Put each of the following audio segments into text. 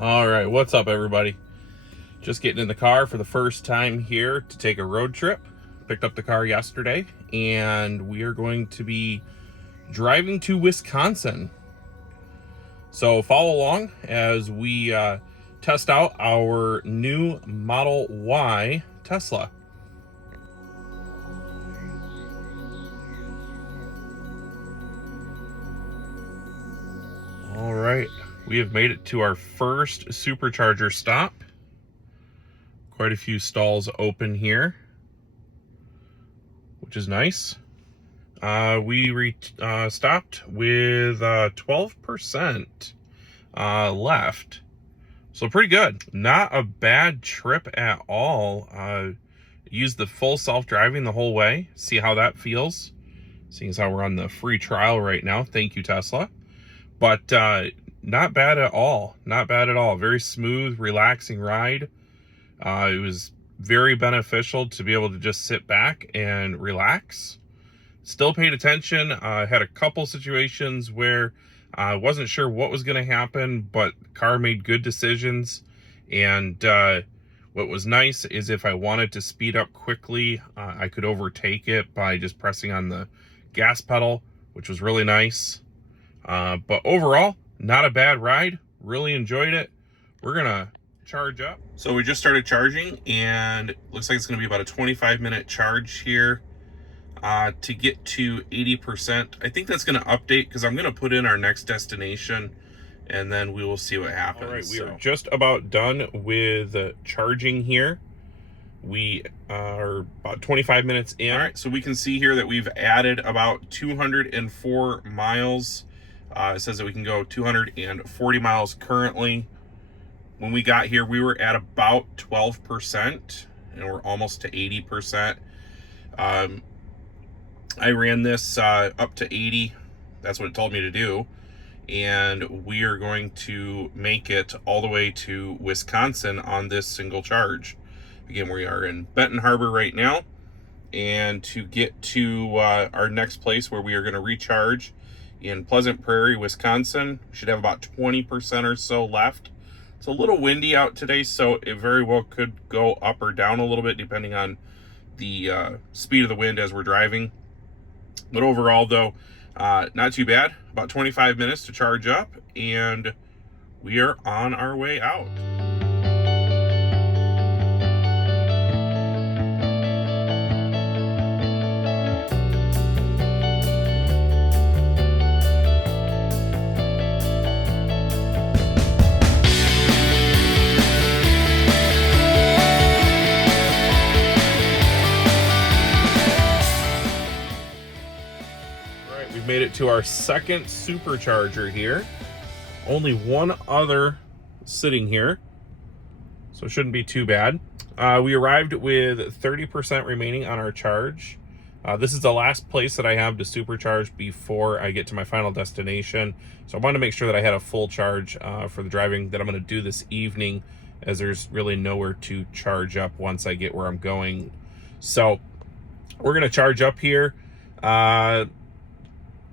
All right, what's up, everybody? Just getting in the car for the first time here to take a road trip. Picked up the car yesterday, and we are going to be driving to Wisconsin. So follow along as we test out our new Model Y Tesla. All right, we have made it to our first supercharger stop. Quite a few stalls open here, which is nice. We stopped with 12% left, so pretty good. Not a bad trip at all. Used the full self-driving the whole way. See how that feels. Seeing as how we're on the free trial right now. Thank you, Tesla. But not bad at all. Not bad at all. Very smooth, relaxing ride. It was very beneficial to be able to just sit back and relax. Still paid attention. Had a couple situations where I wasn't sure what was going to happen, but the car made good decisions. And what was nice is if I wanted to speed up quickly, I could overtake it by just pressing on the gas pedal, which was really nice. But overall, not a bad ride. Really enjoyed it. We're gonna charge up. So we just started charging, and looks like it's gonna be about a 25-minute charge here to get to 80%. I think that's gonna update because I'm gonna put in our next destination, and then we will see what happens. All right, we are just about done with charging here. We are about 25 minutes in. All right, so we can see here that we've added about 204 miles. It says that we can go 240 miles currently. When we got here, we were at about 12%, and we're almost to 80%. I ran this up to 80. That's what it told me to do. And we are going to make it all the way to Wisconsin on this single charge. Again, we are in Benton Harbor right now. And to get to our next place where we are going to recharge in Pleasant Prairie, Wisconsin, we should have about 20% or so left. It's a little windy out today, so it very well could go up or down a little bit depending on the speed of the wind as we're driving. But overall, though, not too bad. About 25 minutes to charge up, and we are on our way out. We've made it to our second supercharger here. Only one other sitting here, so it shouldn't be too bad. We arrived with 30% remaining on our charge. This is the last place that I have to supercharge before I get to my final destination. So I wanted to make sure that I had a full charge for the driving that I'm going to do this evening, as there's really nowhere to charge up once I get where I'm going. So we're going to charge up here.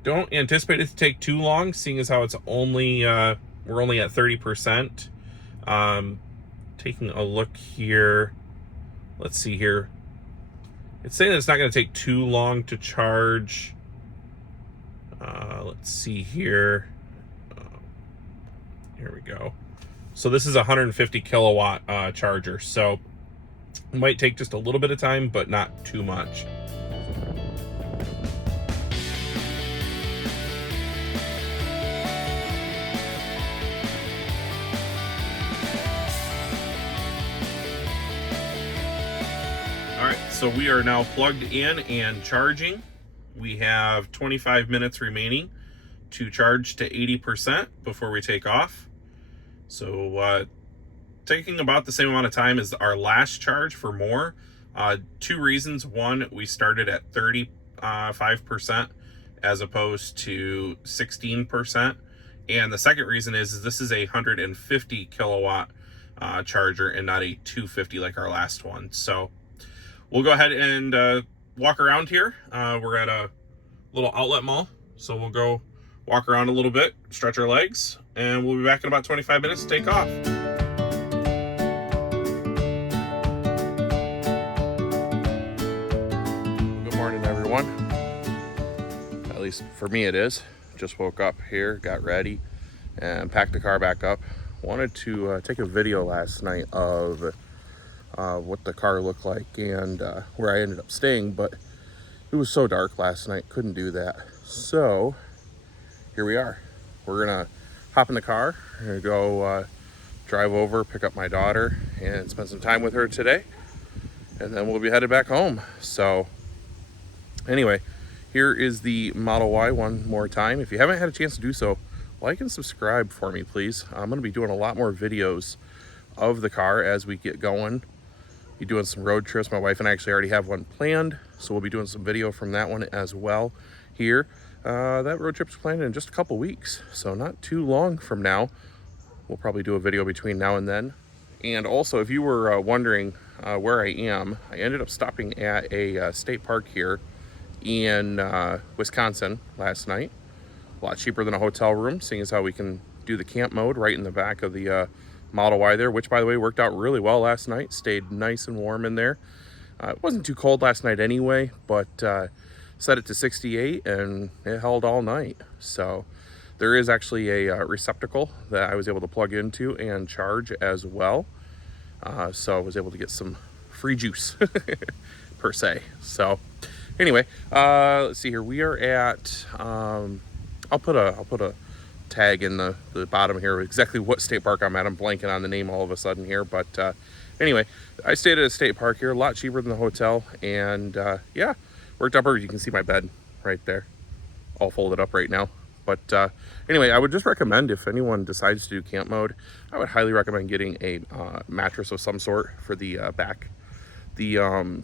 Don't anticipate it to take too long, seeing as how it's only we're only at 30%. Taking a look here, let's see here. It's saying that it's not going to take too long to charge. Let's see here. Here we go. So this is a 150 kilowatt charger, so it might take just a little bit of time, but not too much. So we are now plugged in and charging. We have 25 minutes remaining to charge to 80% before we take off. So taking about the same amount of time as our last charge for more. Two reasons. One, we started at 35% as opposed to 16%. And the second reason is this is a 150 kilowatt charger and not a 250 like our last one. So we'll go ahead and walk around here. We're at a little outlet mall, so we'll go walk around a little bit, stretch our legs, and we'll be back in about 25 minutes to take off. Morning, everyone. At least for me it is. Just woke up here, got ready, and packed the car back up. Wanted to take a video last night of what the car looked like and where I ended up staying, but it was so dark last night, couldn't do that. So here we are. We're gonna hop in the car and go drive over, pick up my daughter, and spend some time with her today. And then we'll be headed back home. So anyway, here is the Model Y one more time. If you haven't had a chance to do so, like and subscribe for me, please. I'm gonna be doing a lot more videos of the car as we get going. Be doing some road trips. My wife and I actually already have one planned, so we'll be doing some video from that one as well here. That road trip's planned in just a couple weeks, so not too long from now. We'll probably do a video between now and then. And also, if you were wondering where I am, I ended up stopping at a state park here in Wisconsin last night. A lot cheaper than a hotel room, seeing as how we can do the camp mode right in the back of the Model Y there, which by the way worked out really well last night. Stayed nice and warm in there. It wasn't too cold last night anyway, but set it to 68 and it held all night. So there is actually a receptacle that I was able to plug into and charge as well. So I was able to get some free juice per se. So anyway, let's see here. We are at, I'll put a tag in the bottom here, exactly what state park I'm at. I'm blanking on the name all of a sudden here, but anyway, I stayed at a state park here, a lot cheaper than the hotel, and yeah, worked out perfect. You can see my bed right there, all folded up right now. But anyway, I would just recommend, if anyone decides to do camp mode, I would highly recommend getting a mattress of some sort for the back. The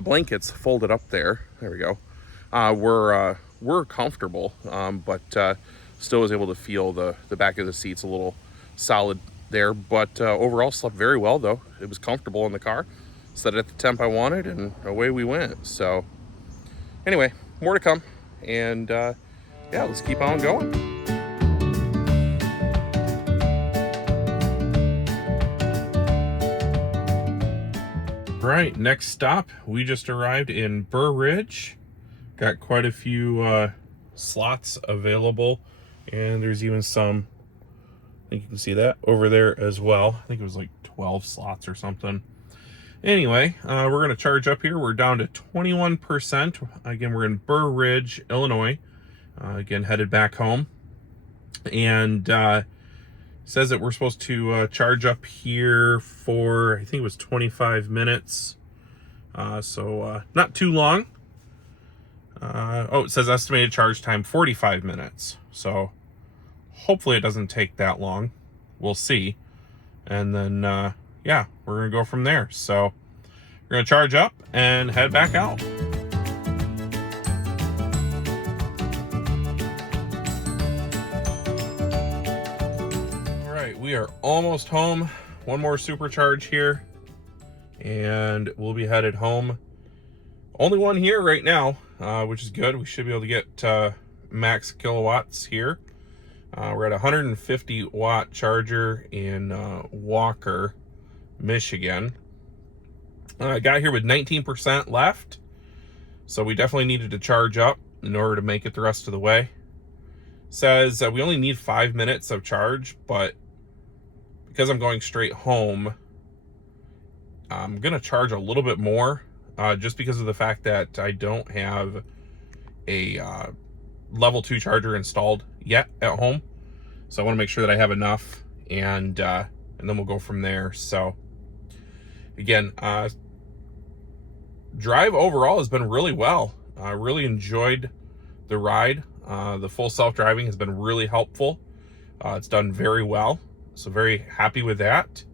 blankets folded up there, there we go, were comfortable, but still was able to feel the back of the seats a little solid there. But overall slept very well though. It was comfortable in the car. Set it at the temp I wanted and away we went. So anyway, more to come. And yeah, let's keep on going. All right, next stop, we just arrived in Burr Ridge. Got quite a few slots available, and there's even some, I think you can see that over there as well. I think it was like 12 slots or something. Anyway, we're gonna charge up here. We're down to 21%. Again, we're in Burr Ridge, Illinois. Again, headed back home. And says that we're supposed to charge up here for, I think it was 25 minutes. So not too long. Oh, it says estimated charge time 45 minutes. So hopefully it doesn't take that long. We'll see. And then, yeah, we're going to go from there. So we're going to charge up and head back out. All right, we are almost home. One more supercharge here, and we'll be headed home. Only one here right now, which is good. We should be able to get max kilowatts here. We're at a 150 watt charger in Walker, Michigan. I got here with 19% left, so we definitely needed to charge up in order to make it the rest of the way. Says we only need 5 minutes of charge, but because I'm going straight home, I'm gonna charge a little bit more, just because of the fact that I don't have a level 2 charger installed yet at home. So I want to make sure that I have enough, and then we'll go from there. So again, drive overall has been really well. I really enjoyed the ride. The full self-driving has been really helpful. It's done very well, so very happy with that.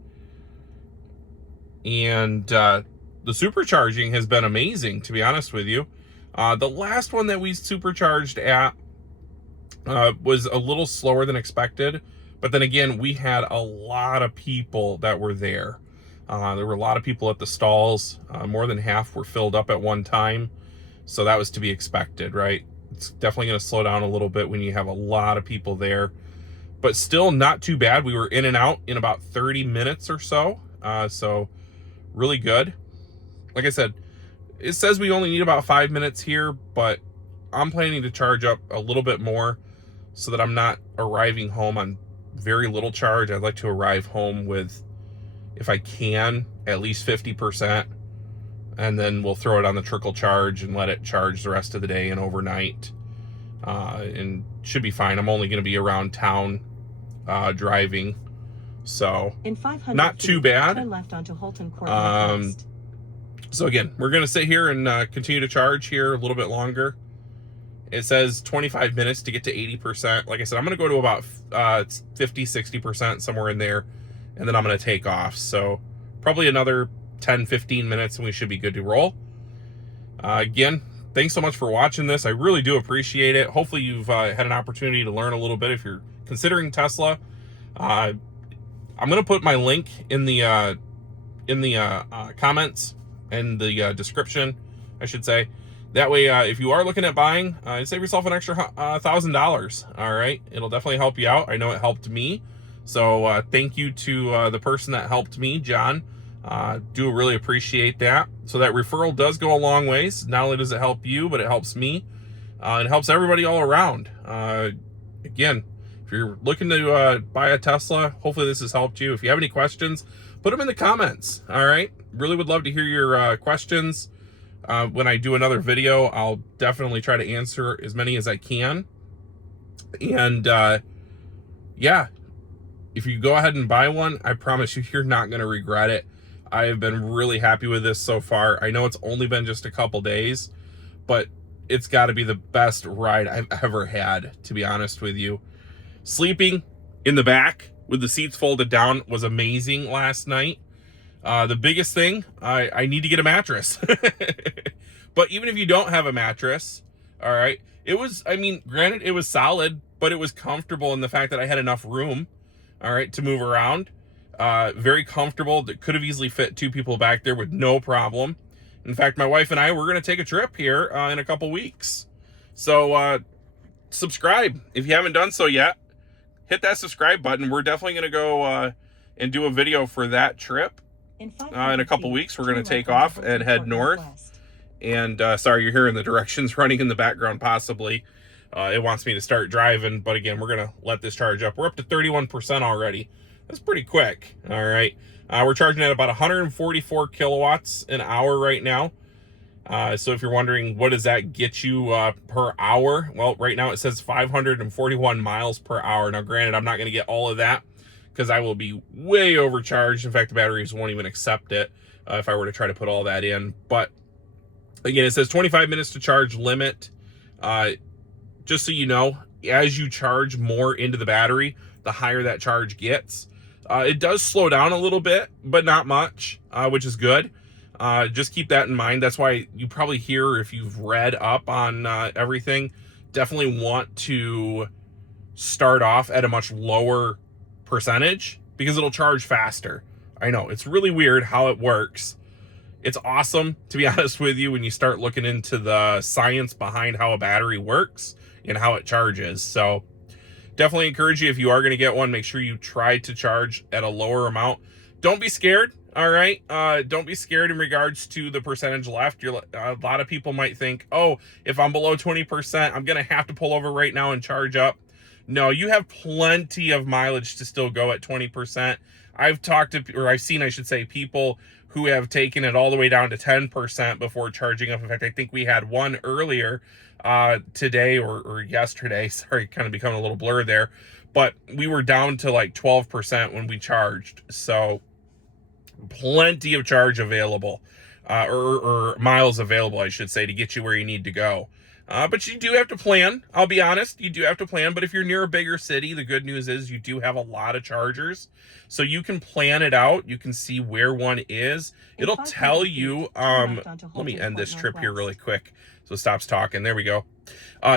And the supercharging has been amazing, to be honest with you. The last one that we supercharged at was a little slower than expected, but then again, we had a lot of people that were there. There were a lot of people at the stalls. More than half were filled up at one time, so that was to be expected, right? It's definitely going to slow down a little bit when you have a lot of people there, but still not too bad. We were in and out in about 30 minutes or so, so really good. Like I said, It says we only need about 5 minutes here, but I'm planning to charge up a little bit more so that I'm not arriving home on very little charge. I'd like to arrive home with, if I can, at least 50%. And then we'll throw it on the trickle charge and let it charge the rest of the day and overnight. And should be fine. I'm only going to be around town driving. So not too bad. Turn left onto Holton Court. So again, we're going to sit here and continue to charge here a little bit longer. It says 25 minutes to get to 80%. Like I said, I'm going to go to about 50, 60%, somewhere in there. And then I'm going to take off. So probably another 10, 15 minutes and we should be good to roll. Again, thanks so much for watching this. I really do appreciate it. Hopefully you've had an opportunity to learn a little bit if you're considering Tesla. I'm going to put my link in the comments and the description, I should say. That way, if you are looking at buying, save yourself an extra $1,000. All right, it'll definitely help you out. I know it helped me. So thank you to the person that helped me, John. Do really appreciate that. So that referral does go a long ways. Not only does it help you, but it helps me. And it helps everybody all around. Again, if you're looking to buy a Tesla, hopefully this has helped you. If you have any questions, put them in the comments. All right. Really would love to hear your questions. When I do another video, I'll definitely try to answer as many as I can. And yeah, if you go ahead and buy one, I promise you, you're not going to regret it. I have been really happy with this so far. I know it's only been just a couple days, but it's got to be the best ride I've ever had, to be honest with you. Sleeping in the back with the seats folded down was amazing last night. The biggest thing, I need to get a mattress. But even if you don't have a mattress, all right, it was, I mean, granted, it was solid, but it was comfortable in the fact that I had enough room, all right, to move around. Very comfortable. That could have easily fit 2 people back there with no problem. In fact, my wife and I, we're going to take a trip here in a couple weeks. So subscribe if you haven't done so yet. Hit that subscribe button. We're definitely going to go and do a video for that trip. In a couple weeks, we're going to take off and head north. And sorry, you're hearing the directions running in the background possibly. It wants me to start driving, but again, we're going to let this charge up. We're up to 31% already. That's pretty quick. All right. We're charging at about 144 kilowatts an hour right now. So if you're wondering, what does that get you per hour? Well, right now it says 541 miles per hour. Now, granted, I'm not going to get all of that because I will be way overcharged. In fact, the batteries won't even accept it if I were to try to put all that in. But again, it says 25 minutes to charge limit. Just so you know, as you charge more into the battery, the higher that charge gets. It does slow down a little bit, but not much, which is good. Just keep that in mind. That's why you probably hear, if you've read up on everything, definitely want to start off at a much lower percentage because it'll charge faster. I know, it's really weird how it works. It's awesome, to be honest with you, when you start looking into the science behind how a battery works and how it charges. So definitely encourage you, if you are going to get one, make sure you try to charge at a lower amount. Don't be scared, all right? Don't be scared in regards to the percentage left. A lot of people might think, oh, if I'm below 20%, I'm going to have to pull over right now and charge up. No, you have plenty of mileage to still go at 20%. I've talked to, or I've seen, I should say, people who have taken it all the way down to 10% before charging up. In fact, I think we had one earlier today or yesterday. Sorry, kind of becoming a little blur there. But we were down to like 12% when we charged. So plenty of charge available, or miles available, I should say, to get you where you need to go. But you do have to plan. I'll be honest, you do have to plan. But if you're near a bigger city, the good news is you do have a lot of chargers. So you can plan it out. You can see where one is. It'll tell you, let me end this trip here really quick so it stops talking. There we go.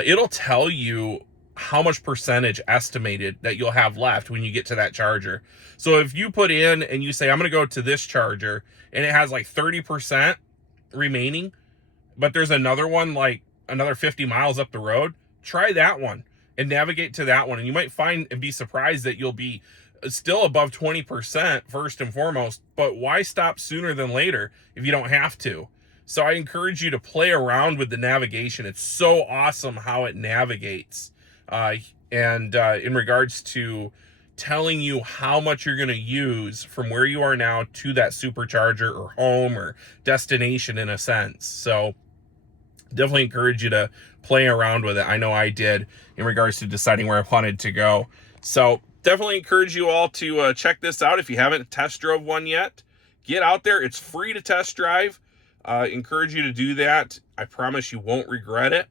It'll tell you how much percentage estimated that you'll have left when you get to that charger. So if you put in and you say, I'm going to go to this charger, and it has like 30% remaining, but there's another one like another 50 miles up the road, try that one and navigate to that one. And you might find and be surprised that you'll be still above 20% first and foremost, but why stop sooner than later if you don't have to? So I encourage you to play around with the navigation. It's so awesome how it navigates. And in regards to telling you how much you're going to use from where you are now to that supercharger or home or destination in a sense. So definitely encourage you to play around with it. I know I did in regards to deciding where I wanted to go. So definitely encourage you all to check this out. If you haven't test drove one yet, get out there. It's free to test drive. Encourage you to do that. I promise you won't regret it.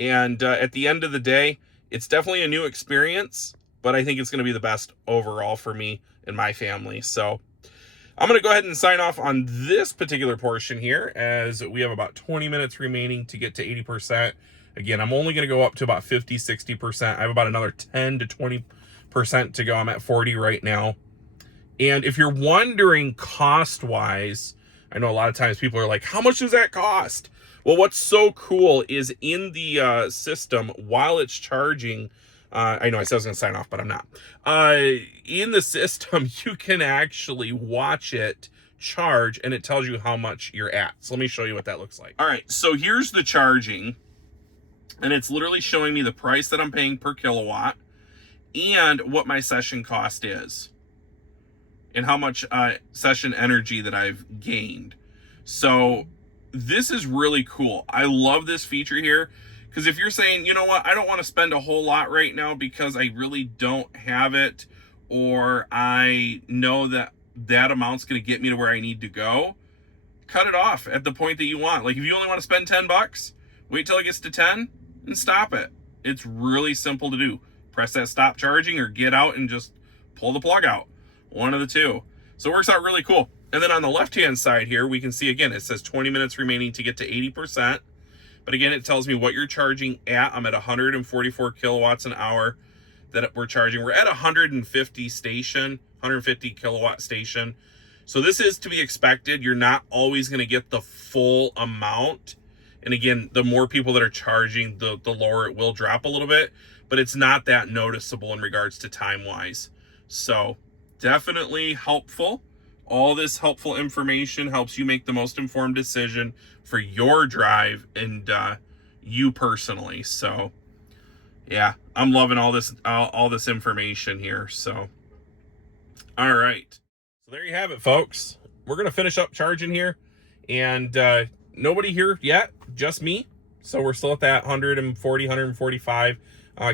And at the end of the day, it's definitely a new experience, but I think it's going to be the best overall for me and my family. So I'm going to go ahead and sign off on this particular portion here, as we have about 20 minutes remaining to get to 80%. Again, I'm only going to go up to about 50, 60%. I have about another 10 to 20% to go. I'm at 40 right now. And if you're wondering cost-wise, I know a lot of times people are like, how much does that cost? Well, what's so cool is in the system, while it's charging, I know I said I was going to sign off, but I'm not. In the system, you can actually watch it charge, and it tells you how much you're at. So let me show you what that looks like. All right, so here's the charging, and it's literally showing me the price that I'm paying per kilowatt and what my session cost is and how much session energy that I've gained. So this is really cool. I love this feature here, because if you're saying, you know what, I don't want to spend a whole lot right now because I really don't have it, or I know that that amount's going to get me to where I need to go, cut it off at the point that you want. Like if you only want to spend $10, wait till it gets to 10 and stop it. It's really simple to do. Press that stop charging or get out and just pull the plug out. One of the two. So it works out really cool. And then on the left-hand side here, we can see again, it says 20 minutes remaining to get to 80%. But again, it tells me what you're charging at. I'm at 144 kilowatts an hour that we're charging. We're at 150 kilowatt station. So this is to be expected. You're not always going to get the full amount. And again, the more people that are charging, the lower it will drop a little bit. But it's not that noticeable in regards to time-wise. So definitely helpful. All this helpful information helps you make the most informed decision for your drive and you personally. So yeah, I'm loving all this information here. So all right, so there you have it, folks. We're gonna finish up charging here, and nobody here yet, just me. So we're still at that 145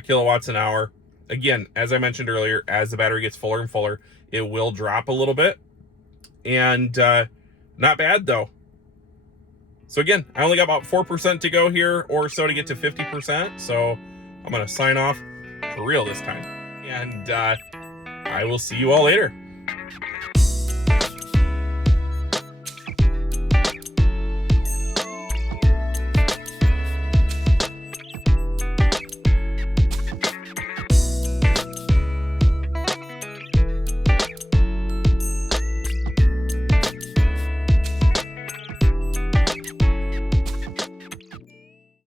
kilowatts an hour. Again, as I mentioned earlier, as the battery gets fuller and fuller, it will drop a little bit. And not bad though. So again, I only got about 4% to go here or so to get to 50%. So I'm going to sign off for real this time. And I will see you all later.